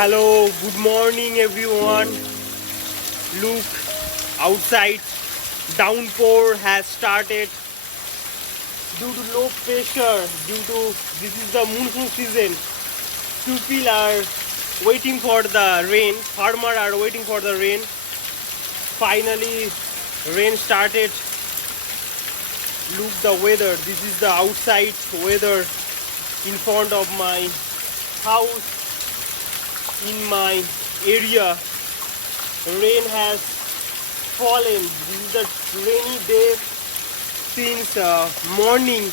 Hello, good morning everyone. Look outside, downpour has started due to low pressure, this is the monsoon season. People are waiting for the rain, farmers are waiting for the rain. Finally, rain started. Look the weather, this is the outside weather in front of my house. In my area, rain has fallen. This is a rainy day. Since morning,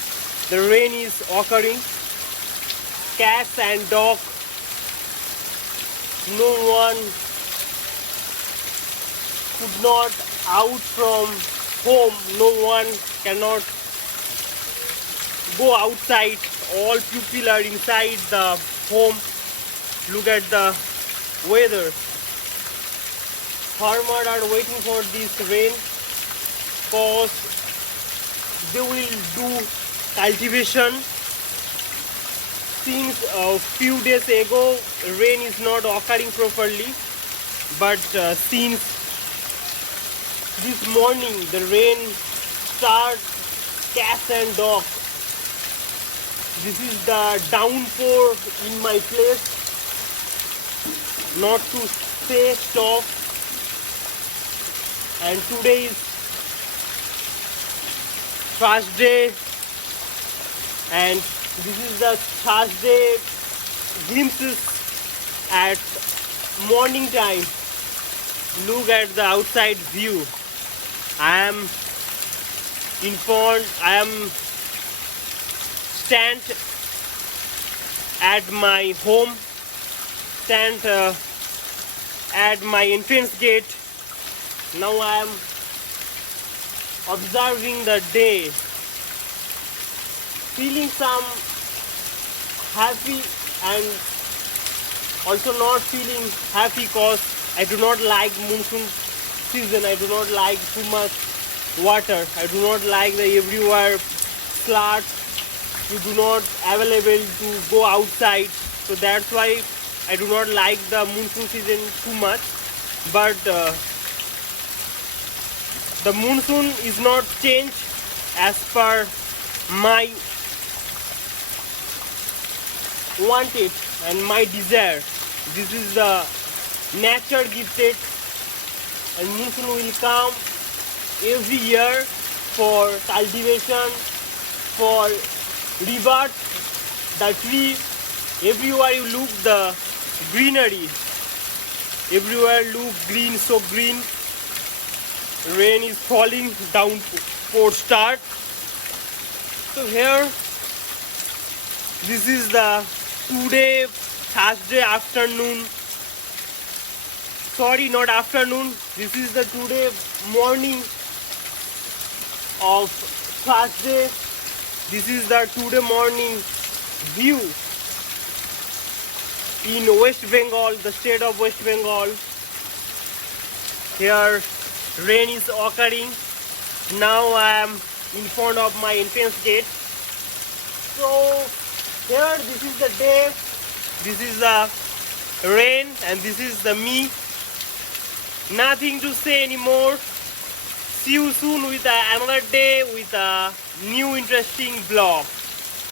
the rain is occurring. Cats and dog, no one could not out from home. No one cannot go outside. All people are inside the home. Look at the weather. Farmers are waiting for this rain because they will do cultivation. Since a few days ago rain is not occurring properly, but since this morning the rain starts. Cats and dogs. This is the downpour in my place. Not to say stop. And today is Thursday, and this is the Thursday glimpses at morning time. Look at the outside view. I am informed. I am stand at my home. Stand at my entrance gate. Now I am observing the day, feeling some happy and also not feeling happy because I do not like monsoon season. I do not like too much water. I do not like the everywhere floods. You do not available to go outside, so that's why I do not like the monsoon season too much. But the monsoon is not changed as per my wanted and my desire. This is the nature gifted, and monsoon will come every year for cultivation, for rebirth. The tree, everywhere you look, the greenery, everywhere look green, so green. Rain is falling, downpour start. So here, this is the today Thursday afternoon. Sorry, not afternoon. This is the today morning of Thursday. This is the today morning view in West Bengal, the state of West Bengal. Here rain is occurring. Now I am in front of my entrance gate. So here, this is the day, this is the rain, and this is the me. Nothing to say anymore. See you soon with another day with a new interesting vlog.